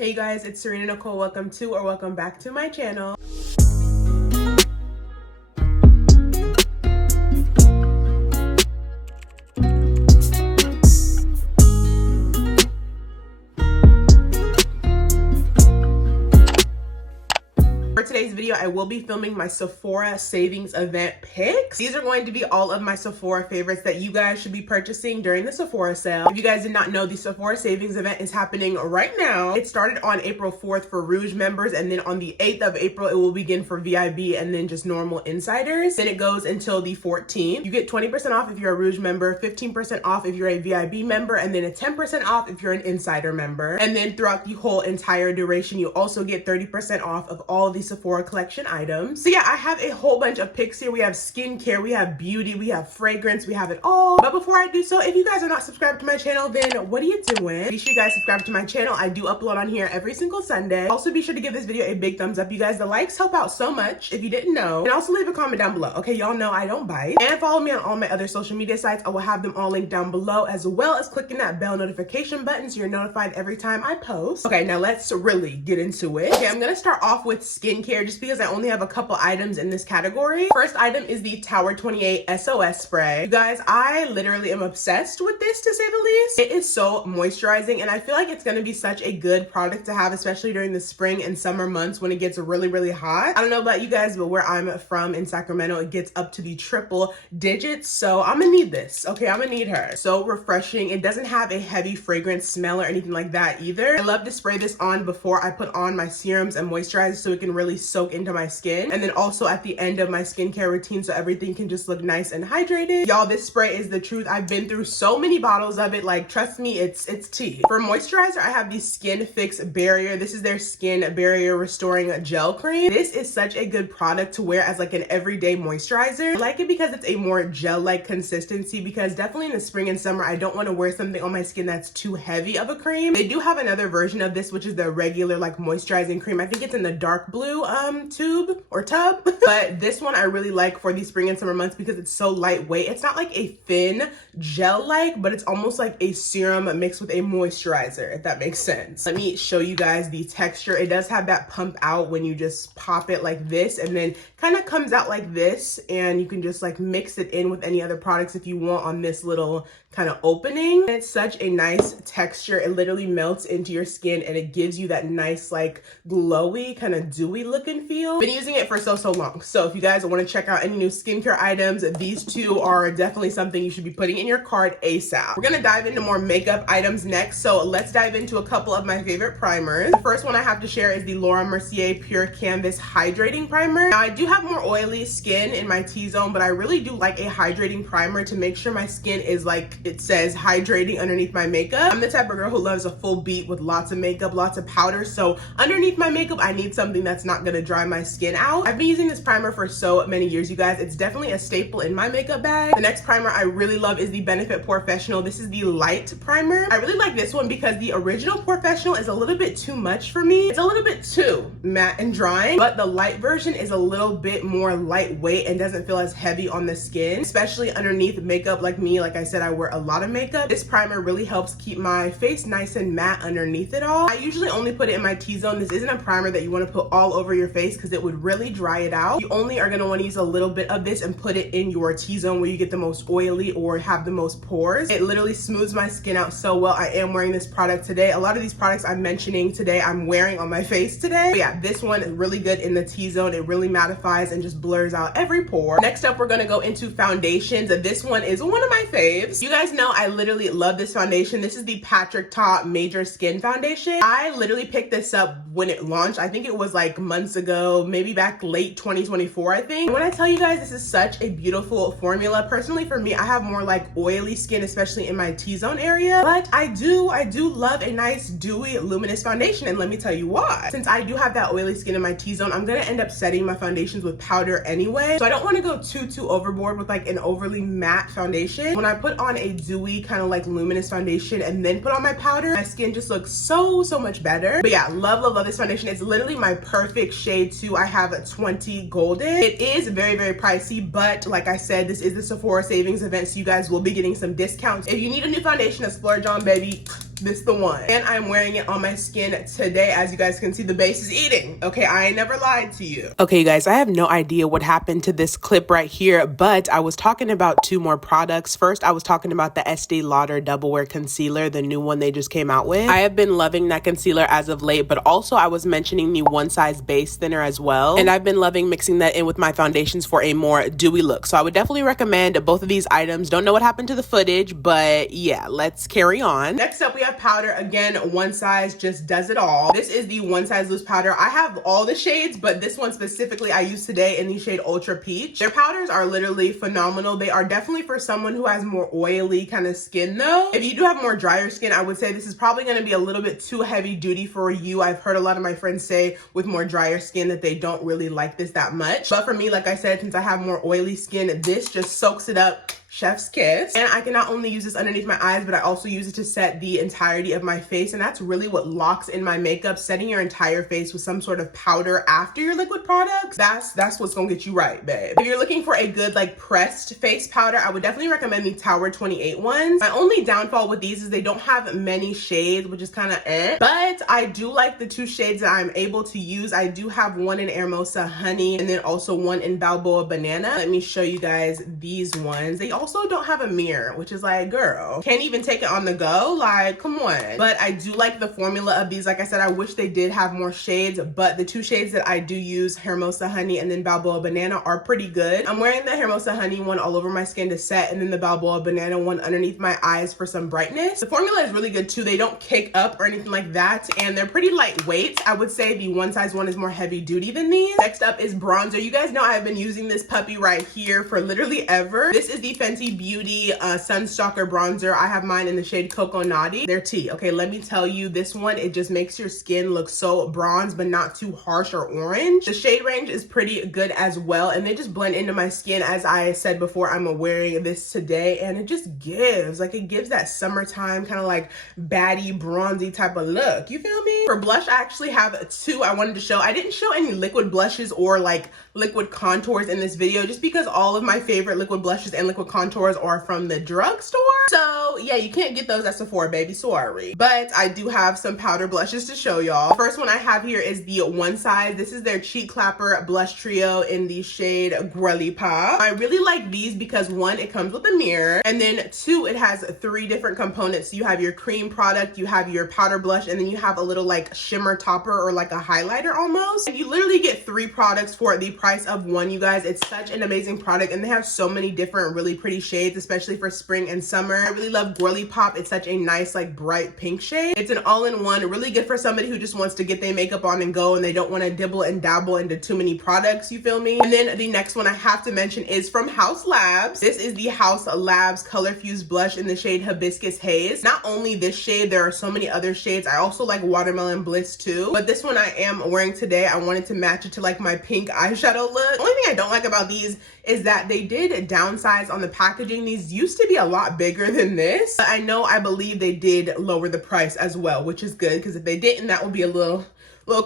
Hey guys, it's Serena Nicole. Welcome to or welcome back to my channel. For today's video, I will be filming my Sephora savings event picks. These are going to be all of my Sephora favorites that you guys should be purchasing during the Sephora sale. If you guys did not know, the Sephora savings event is happening right now. It started on April 4th for Rouge members, and then on the 8th of April, it will begin for VIB and then just normal insiders. Then it goes until the 14th. You get 20% off if you're a Rouge member, 15% off if you're a VIB member, and then a 10% off if you're an insider member. And then throughout the whole entire duration, you also get 30% off of all the Sephora collection items. So yeah, I have a whole bunch of picks here. We have skincare, we have beauty, we have fragrance, we have it all. But before I do so, if you guys are not subscribed to my channel, then what are you doing? Be sure you guys subscribe to my channel. I do upload on here every single Sunday. Also be sure to give this video a big thumbs up. You guys, the likes help out so much if you didn't know. And also leave a comment down below. Okay, y'all know I don't bite. And follow me on all my other social media sites. I will have them all linked down below, as well as clicking that bell notification button so you're notified every time I post. Okay, now let's really get into it. Okay, I'm gonna start off with skincare just because I only have a couple items in this category. First item is the Tower 28 SOS Spray. You guys, I literally am obsessed with this, to say the least. It is so moisturizing, and I feel like it's gonna be such a good product to have, especially during the spring and summer months when it gets really, really hot. I don't know about you guys, but where I'm from in Sacramento, it gets up to the triple digits, so I'm gonna need this. Okay, I'm gonna need her. So refreshing. It doesn't have a heavy fragrance smell or anything like that either. I love to spray this on before I put on my serums and moisturizers so it can really soak into my skin, and then also at the end of my skincare routine so everything can just look nice and hydrated. Y'all, this spray is the truth. I've been through so many bottles of it. Like, trust me, it's tea. For moisturizer, I have the Skinfix Barrier. This is their skin barrier restoring gel cream. This is such a good product to wear as like an everyday moisturizer. I like it because it's a more gel-like consistency, because definitely in the spring and summer, I don't want to wear something on my skin that's too heavy of a cream. They do have another version of this, which is the regular like moisturizing cream. I think it's in the dark blue tube or tub. But this one I really like for the spring and summer months because it's so lightweight. It's not like a thin gel-like, but it's almost like a serum mixed with a moisturizer, if that makes sense. Let me show you guys the texture. It does have that pump out when you just pop it like this, and then kind of comes out like this, and you can just like mix it in with any other products if you want on this little kind of opening. And it's such a nice texture. It literally melts into your skin and it gives you that nice like glowy kind of dewy looking feel. Been using it for so long. So if you guys want to check out any new skincare items, these two are definitely something you should be putting in your cart ASAP. We're gonna dive into more makeup items next. So let's dive into a couple of my favorite primers. The first one I have to share is the Laura Mercier Pure Canvas Hydrating Primer. Now I do have more oily skin in my T-zone, but I really do like a hydrating primer to make sure my skin is like it says hydrating underneath my makeup. I'm the type of girl who loves a full beat with lots of makeup, lots of powder. So underneath my makeup, I need something that's not gonna dry my skin out. I've been using this primer for so many years, you guys. It's definitely a staple in my makeup bag. The next primer I really love is the Benefit Professional. This is the light primer. I really like this one because the original Professional is a little bit too much for me. It's a little bit too matte and drying, but the light version is a little bit more lightweight and doesn't feel as heavy on the skin, especially underneath makeup like me. Like I said, I wear a lot of makeup. This primer really helps keep my face nice and matte underneath it all. I usually only put it in my T-zone. This isn't a primer that you want to put all over your face because it would really dry it out. You only are going to want to use a little bit of this and put it in your T-zone where you get the most oily or have the most pores. It literally smooths my skin out so well. I am wearing this product today. A lot of these products I'm mentioning today, I'm wearing on my face today. But yeah, this one is really good in the T-zone. It really mattifies and just blurs out every pore. Next up, we're going to go into foundations. This one is one of my faves. You guys know I literally love this foundation. This is the Patrick Ta Major Skin Foundation. I literally picked this up when it launched. I think it was like months ago, maybe back late 2024, I think. And when I tell you guys, this is such a beautiful formula. Personally, for me, I have more like oily skin, especially in my T-zone area. But I do love a nice dewy luminous foundation, and let me tell you why. Since I do have that oily skin in my T-zone, I'm gonna end up setting my foundations with powder anyway. So I don't want to go too overboard with like an overly matte foundation. When I put on a dewy kind of like luminous foundation and then put on my powder, my skin just looks so much better. But yeah, love this foundation. It's literally my perfect shade too. I have 20 Golden. It is very pricey, but like I said, this is the Sephora savings event, so you guys will be getting some discounts. If you need a new foundation to splurge on, baby, This the one. And I'm wearing it on my skin today. As you guys can see, the base is eating. Okay, I ain't never lied to you. Okay, you guys, I have no idea what happened to this clip right here, but I was talking about two more products. First, I was talking about the Estée Lauder Double Wear Concealer, the new one they just came out with. I have been loving that concealer as of late, but also I was mentioning the One Size Base Thinner as well. And I've been loving mixing that in with my foundations for a more dewy look. So I would definitely recommend both of these items. Don't know what happened to the footage, but yeah, let's carry on. Next up, we have powder. Again, One Size just does it all. This is the One Size Loose powder. I have all the shades, but this one specifically I use today in the shade Ultra Peach. Their powders are literally phenomenal. They are definitely for someone who has more oily kind of skin though. If you do have more drier skin, I would say this is probably going to be a little bit too heavy duty for you. I've heard a lot of my friends say with more drier skin that they don't really like this that much. But for me, like I said, since I have more oily skin, this just soaks it up. Chef's kiss. And I can not only use this underneath my eyes, but I also use it to set the entirety of my face. And that's really what locks in my makeup. Setting your entire face with some sort of powder after your liquid products, that's what's gonna get you right, babe. If you're looking for a good like pressed face powder, I would definitely recommend the Tower 28 ones. My only downfall with these is they don't have many shades, which is kind of but I do like the two shades that I'm able to use. I do have one in Hermosa Honey and then also one in Balboa Banana. Let me show you guys these ones. They also don't have a mirror, which is like, girl, can't even take it on the go, like, come on. But I do like the formula of these. Like I said, I wish they did have more shades, but the two shades that I do use, Hermosa Honey and then Balboa Banana, are pretty good. I'm wearing the Hermosa Honey one all over my skin to set, and then the Balboa Banana one underneath my eyes for some brightness. The formula is really good too. They don't kick up or anything like that, and they're pretty lightweight. I would say the One Size one is more heavy duty than these. Next up is bronzer. You guys know I've been using this puppy right here for literally ever. This is the Fenty Beauty Sunstalker bronzer. I have mine in the shade Coco Naughty. They're tea. Okay, let me tell you, this one, it just makes your skin look so bronze, but not too harsh or orange. The shade range is pretty good as well, and they just blend into my skin. As I said before, I'm wearing this today, and it just gives, like, it gives that summertime kind of like baddie, bronzy type of look. You feel me? For blush, I actually have two I wanted to show. I didn't show any liquid blushes or like liquid contours in this video, just because all of my favorite liquid blushes and liquid contours are from the drugstore. So yeah, you can't get those at Sephora, baby, sorry. But I do have some powder blushes to show y'all. First one I have here is the One Size. This is their Cheek Clapper Blush Trio in the shade Gworly Pop. I really like these because one, it comes with a mirror, and then two, it has three different components. So you have your cream product, you have your powder blush, and then you have a little like shimmer topper or like a highlighter almost. And you literally get three products for the price of one, you guys. It's such an amazing product, and they have so many different really pretty shades, especially for spring and summer. I really love Gworly Pop. It's such a nice like bright pink shade. It's an all-in-one, really good for somebody who just wants to get their makeup on and go and they don't want to dibble and dabble into too many products, you feel me? And then the next one I have to mention is from Haus Labs. This is the Haus Labs Color Fused Blush in the shade Hibiscus Haze. Not only this shade, there are so many other shades. I also like Watermelon Bliss too, but this one I am wearing today. I wanted to match it to like my pink eyeshadow look. The only thing I don't like about these is that they did downsize on the packaging. These used to be a lot bigger than this, but I believe they did lower the price as well, which is good, because if they didn't, that would be a little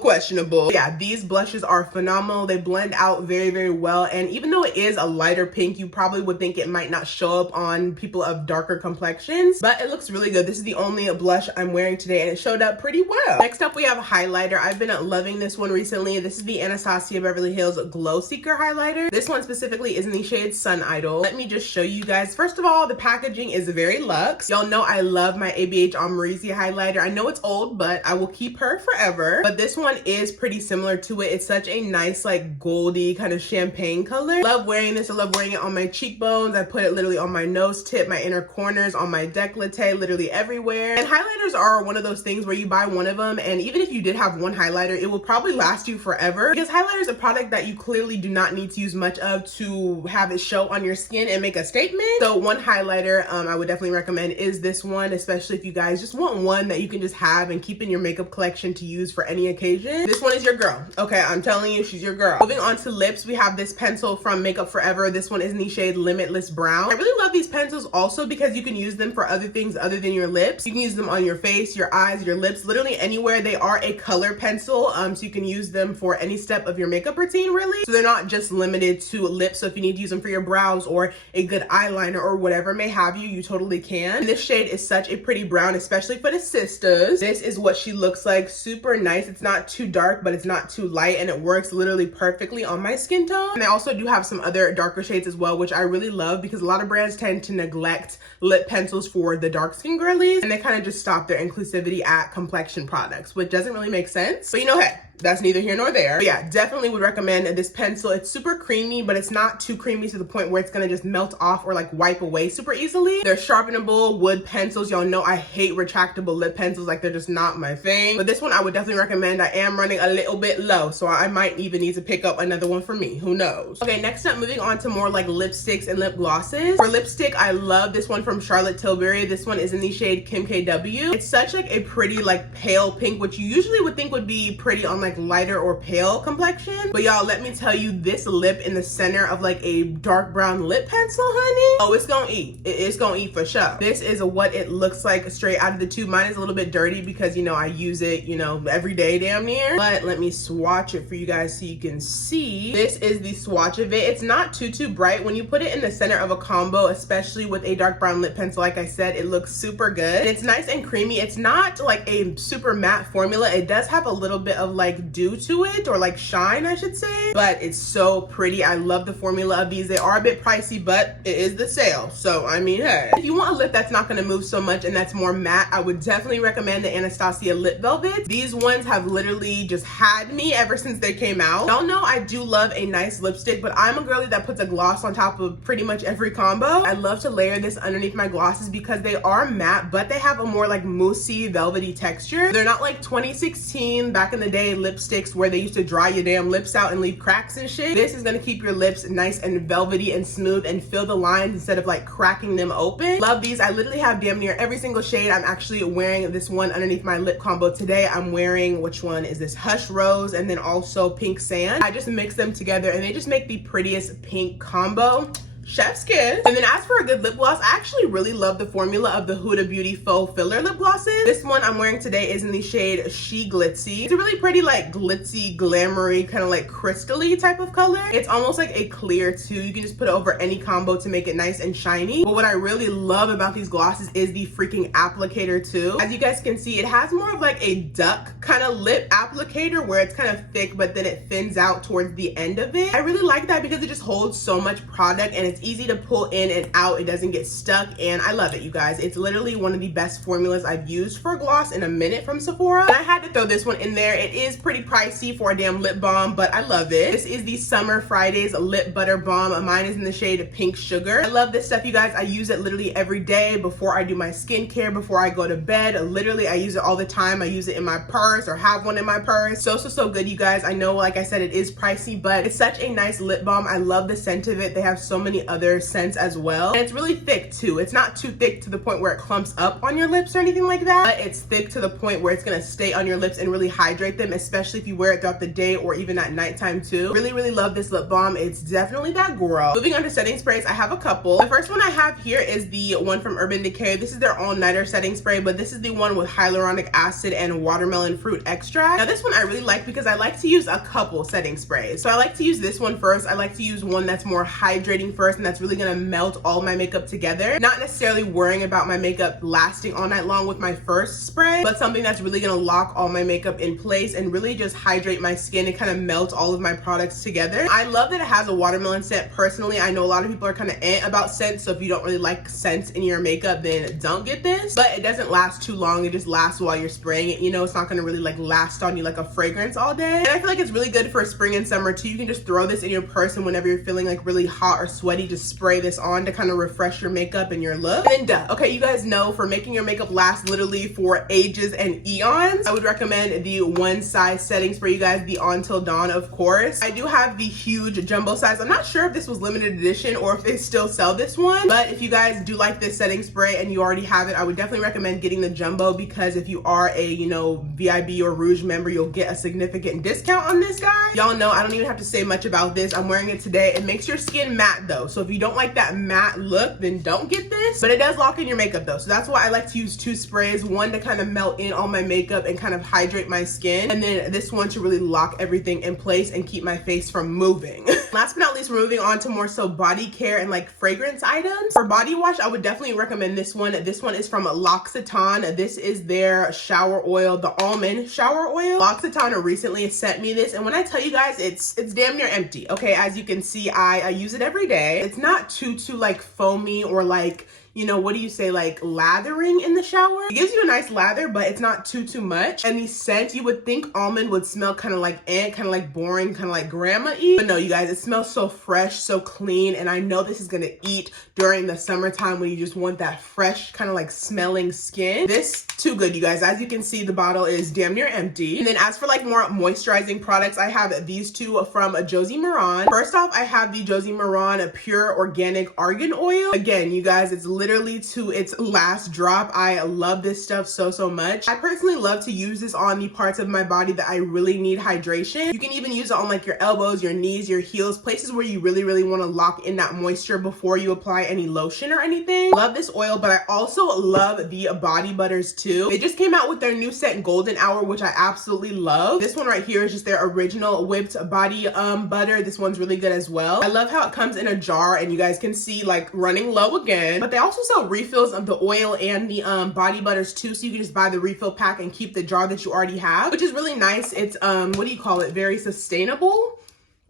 questionable. Yeah, these blushes are phenomenal. They blend out very, very well. And even though it is a lighter pink, you probably would think it might not show up on people of darker complexions, but it looks really good. This is the only blush I'm wearing today, and it showed up pretty well. Next up, we have a highlighter. I've been loving this one recently. This is the Anastasia Beverly Hills Glow Seeker highlighter. This one specifically is in the shade Sun Idol. Let me just show you guys. First of all, the packaging is very luxe. Y'all know I love my ABH Amrezy highlighter. I know it's old, but I will keep her forever. But this one is pretty similar to it. It's such a nice like goldy kind of champagne color. Love wearing this. I love wearing it on my cheekbones. I put it literally on my nose tip, my inner corners, on my décolleté, literally everywhere. And highlighters are one of those things where you buy one of them, and even if you did have one highlighter, it will probably last you forever, because highlighter is a product that you clearly do not need to use much of to have it show on your skin and make a statement. So one highlighter I would definitely recommend is this one, especially if you guys just want one that you can just have and keep in your makeup collection to use for any occasion. This one is your girl. Okay, I'm telling you, she's your girl. Moving on to lips, we have this pencil from Makeup Forever. This one is in the shade Limitless Brown. I really love these pencils also because you can use them for other things other than your lips. You can use them on your face, your eyes, your lips, literally anywhere. They are a color pencil, so you can use them for any step of your makeup routine, really. So they're not just limited to lips. So if you need to use them for your brows or a good eyeliner or whatever may have you, you totally can. And this shade is such a pretty brown, especially for the sisters. This is what she looks like. Super nice. It's not too dark, but it's not too light, and it works literally perfectly on my skin tone. And I also do have some other darker shades as well, which I really love because a lot of brands tend to neglect lip pencils for the dark skin girlies, and they kind of just stop their inclusivity at complexion products, which doesn't really make sense. But you know, hey, that's neither here nor there. But yeah, definitely would recommend this pencil. It's super creamy, but it's not too creamy to the point where it's gonna just melt off or like wipe away super easily. They're sharpenable wood pencils. Y'all know I hate retractable lip pencils. Like, they're just not my thing. But this one I would definitely recommend. I am running a little bit low, so I might even need to pick up another one for me. Who knows? Okay, next up, moving on to more like lipsticks and lip glosses. For lipstick, I love this one from Charlotte Tilbury. This one is in the shade Kim KW. It's such like a pretty like pale pink, which you usually would think would be pretty on like lighter or pale complexion. But y'all, let me tell you, this lip in the center of like a dark brown lip pencil, honey. Oh, it's gonna eat. It's gonna eat for sure. This is what it looks like straight out of the tube. Mine is a little bit dirty because, you know, I use it, you know, every day damn near. But let me swatch it for you guys so you can see. This is the swatch of it. It's not too bright. When you put it in the center of a combo, especially with a dark brown lip pencil, like I said, it looks super good. And it's nice and creamy. It's not like a super matte formula. It does have a little bit of like dew to it, or like shine, I should say, but it's so pretty. I love the formula of these. They are a bit pricey, but it is the sale, so I mean, hey, if you want a lip that's not going to move so much and that's more matte, I would definitely recommend the Anastasia lip velvet. These ones have literally just had me ever since they came out. Y'all know I do love a nice lipstick, but I'm a girly that puts a gloss on top of pretty much every combo. I love to layer this underneath my glosses because they are matte, but they have a more like moussey velvety texture. They're not like 2016 back in the day lipsticks where they used to dry your damn lips out and leave cracks and shit. This is gonna keep your lips nice and velvety and smooth and fill the lines instead of like cracking them open. Love these. I literally have damn near every single shade. I'm actually wearing this one underneath my lip combo today. I'm wearing, which one is this? Hush Rose, and then also Pink Sand. I just mix them together and they just make the prettiest pink combo. Chef's kiss. And then as for a good lip gloss, I actually really love the formula of the Huda Beauty Faux Filler lip glosses. This one I'm wearing today is in the shade She Glitzy. It's a really pretty like glitzy, glamoury, kind of like crystally type of color. It's almost like a clear too. You can just put it over any combo to make it nice and shiny. But what I really love about these glosses is the freaking applicator too. As you guys can see, it has more of like a duck kind of lip applicator where it's kind of thick, but then it thins out towards the end of it. I really like that because it just holds so much product and it's easy to pull in and out. It doesn't get stuck, and I love it, you guys. It's literally one of the best formulas I've used for a gloss in a minute from Sephora. And I had to throw this one in there. It is pretty pricey for a damn lip balm, but I love it. This is the Summer Fridays Lip Butter Balm. Mine is in the shade Pink Sugar. I love this stuff, you guys. I use it literally every day before I do my skincare, before I go to bed. Literally, I use it all the time. I use it in my purse or have one in my purse. So good, you guys. I know, like I said, it is pricey, but it's such a nice lip balm. I love the scent of it. They have so many other scents as well, and it's really thick too. It's not too thick to the point where it clumps up on your lips or anything like that, but it's thick to the point where it's gonna stay on your lips and really hydrate them, especially if you wear it throughout the day or even at nighttime too. Really love this lip balm. It's definitely that girl. Moving on to setting sprays, I have a couple. The first one I have here is the one from Urban Decay. This is their all-nighter setting spray, but this is the one with hyaluronic acid and watermelon fruit extract. Now this one I really like because I like to use a couple setting sprays. So I like to use this one first. I like to use one that's more hydrating first, and that's really gonna melt all my makeup together. Not necessarily worrying about my makeup lasting all night long with my first spray, but something that's really gonna lock all my makeup in place and really just hydrate my skin and kind of melt all of my products together. I love that it has a watermelon scent. Personally, I know a lot of people are kind of about scents, so if you don't really like scents in your makeup, then don't get this. But it doesn't last too long. It just lasts while you're spraying it. You know, it's not gonna really like last on you like a fragrance all day. And I feel like it's really good for spring and summer too. You can just throw this in your purse, and whenever you're feeling like really hot or sweaty, body, just spray this on to kind of refresh your makeup and your look. And then okay, you guys know for making your makeup last literally for ages and eons, I would recommend the one size setting spray, you guys, the Until Dawn, of course. I do have the huge jumbo size. I'm not sure if this was limited edition or if they still sell this one, but if you guys do like this setting spray and you already have it, I would definitely recommend getting the jumbo, because if you are a, you know, VIB or Rouge member, you'll get a significant discount on this, guys. Y'all know I don't even have to say much about this. I'm wearing it today. It makes your skin matte though, so if you don't like that matte look, then don't get this, but it does lock in your makeup though, so that's why I like to use two sprays, one to kind of melt in all my makeup and kind of hydrate my skin, and then this one to really lock everything in place and keep my face from moving. Last but not least, we're moving on to more so body care and like fragrance items. For body wash, I would definitely recommend this one. This one is from L'Occitane. This is their shower oil, the almond shower oil. L'Occitane recently sent me this, and when I tell you guys, it's damn near empty. Okay, as you can see, I use it every day. It's not too like foamy or like, you know, what do you say, like lathering in the shower. It gives you a nice lather, but it's not too much. And the scent, you would think almond would smell kind of like ant, kind of like boring, kind of like grandma-y. But no, you guys, it smells so fresh, so clean. And I know this is gonna eat during the summertime when you just want that fresh, kind of like smelling skin. This, too good, you guys. As you can see, the bottle is damn near empty. And then as for like more moisturizing products, I have these two from Josie Maran. First off, I have the Josie Maran Pure Organic Argan Oil. Again, you guys, it's literally to its last drop. I love this stuff so much. I personally love to use this on the parts of my body that I really need hydration. You can even use it on like your elbows, your knees, your heels, places where you really want to lock in that moisture before you apply any lotion or anything. Love this oil, but I also love the body butters too. They just came out with their new scent Golden Hour, which I absolutely love. This one right here is just their original whipped body butter. This one's really good as well. I love how it comes in a jar, and you guys can see like running low again, but they also sell refills of the oil and the body butters too, so you can just buy the refill pack and keep the jar that you already have, which is really nice. It's what do you call it, very sustainable,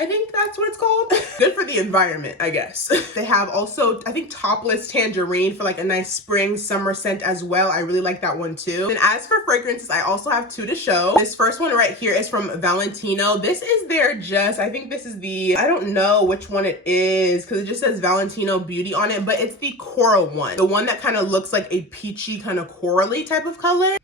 I think that's what it's called. Good for the environment, I guess. They have also, I think, Topless Tangerine for like a nice spring summer scent as well. I really like that one too. And as for fragrances, I also have two to show. This first one right here is from Valentino. This is their I think this is the, I don't know which one it is because it just says Valentino Beauty on it, but it's the coral one. The one that kind of looks like a peachy kind of corally type of color.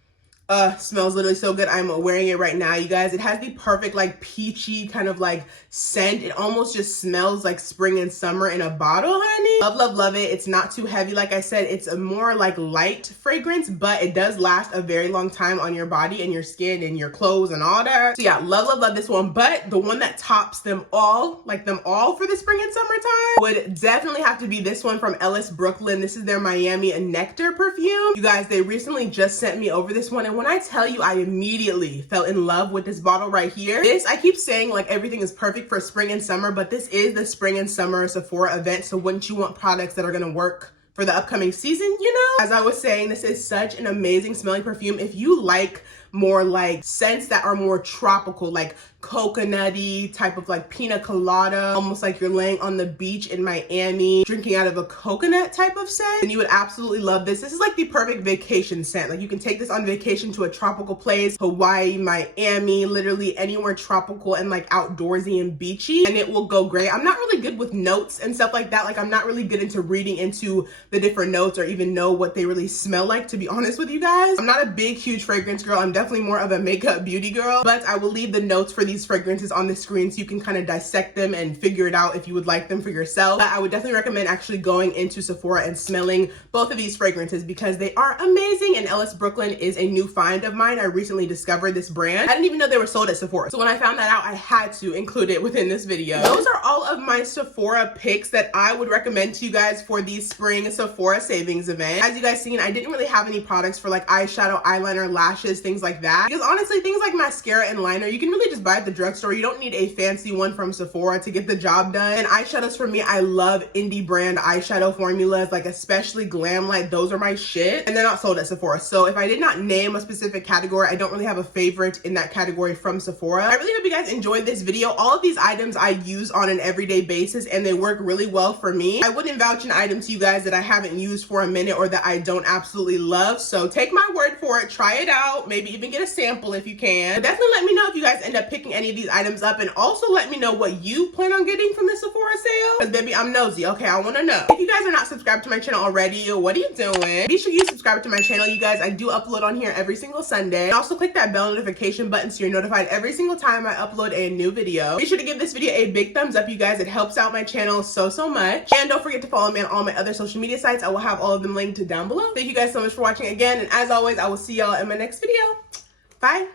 Smells literally so good. I'm wearing it right now, you guys. It has the perfect like peachy kind of like scent. It almost just smells like spring and summer in a bottle, honey. Love it. It's not too heavy. Like I said, it's a more like light fragrance, but it does last a very long time on your body and your skin and your clothes and all that. So yeah, love this one. But the one that tops them all, like them all for the spring and summertime, would definitely have to be this one from Ellis Brooklyn. This is their Miami Nectar perfume. You guys, they recently just sent me over this one, and when I tell you, I immediately fell in love with this bottle right here. This, I keep saying like everything is perfect for spring and summer, but this is the spring and summer Sephora event, so wouldn't you want products that are gonna work for the upcoming season, you know? As I was saying, this is such an amazing smelling perfume. If you like more like scents that are more tropical, like coconutty type of like pina colada, almost like you're laying on the beach in Miami drinking out of a coconut type of scent, and you would absolutely love this. This is like the perfect vacation scent. Like you can take this on vacation to a tropical place, Hawaii, Miami, literally anywhere tropical and like outdoorsy and beachy, and it will go great. I'm not really good with notes and stuff like that. Like I'm not really good into reading into the different notes or even know what they really smell like, to be honest with you guys. I'm not a big huge fragrance girl. I'm definitely more of a makeup beauty girl, but I will leave the notes for these fragrances on the screen so you can kind of dissect them and figure it out if you would like them for yourself. But I would definitely recommend actually going into Sephora and smelling both of these fragrances because they are amazing, and Ellis Brooklyn is a new find of mine. I recently discovered this brand. I didn't even know they were sold at Sephora, so when I found that out, I had to include it within this video. Those are all of my Sephora picks that I would recommend to you guys for the spring Sephora savings event. As you guys seen, I didn't really have any products for like eyeshadow, eyeliner, lashes, things like that, because honestly, things like mascara and liner, you can really just buy at the drugstore. You don't need a fancy one from Sephora to get the job done. And eyeshadows, for me, I love indie brand eyeshadow formulas, like especially Glam Light. Those are my shit, and they're not sold at Sephora. So if I did not name a specific category, I don't really have a favorite in that category from Sephora. I really hope you guys enjoyed this video. All of these items I use on an everyday basis, and they work really well for me. I wouldn't vouch an item to you guys that I haven't used for a minute or that I don't absolutely love. So take my word for it, try it out, maybe even even get a sample if you can. But definitely let me know if you guys end up picking any of these items up, and also let me know what you plan on getting from the Sephora sale. Because baby, I'm nosy, okay? I want to know. If you guys are not subscribed to my channel already, what are you doing? Be sure you subscribe to my channel, you guys. I do upload on here every single Sunday. And also click that bell notification button so you're notified every single time I upload a new video. Be sure to give this video a big thumbs up, you guys. It helps out my channel so much. And don't forget to follow me on all my other social media sites. I will have all of them linked down below. Thank you guys so much for watching again, and as always, I will see y'all in my next video. Bye.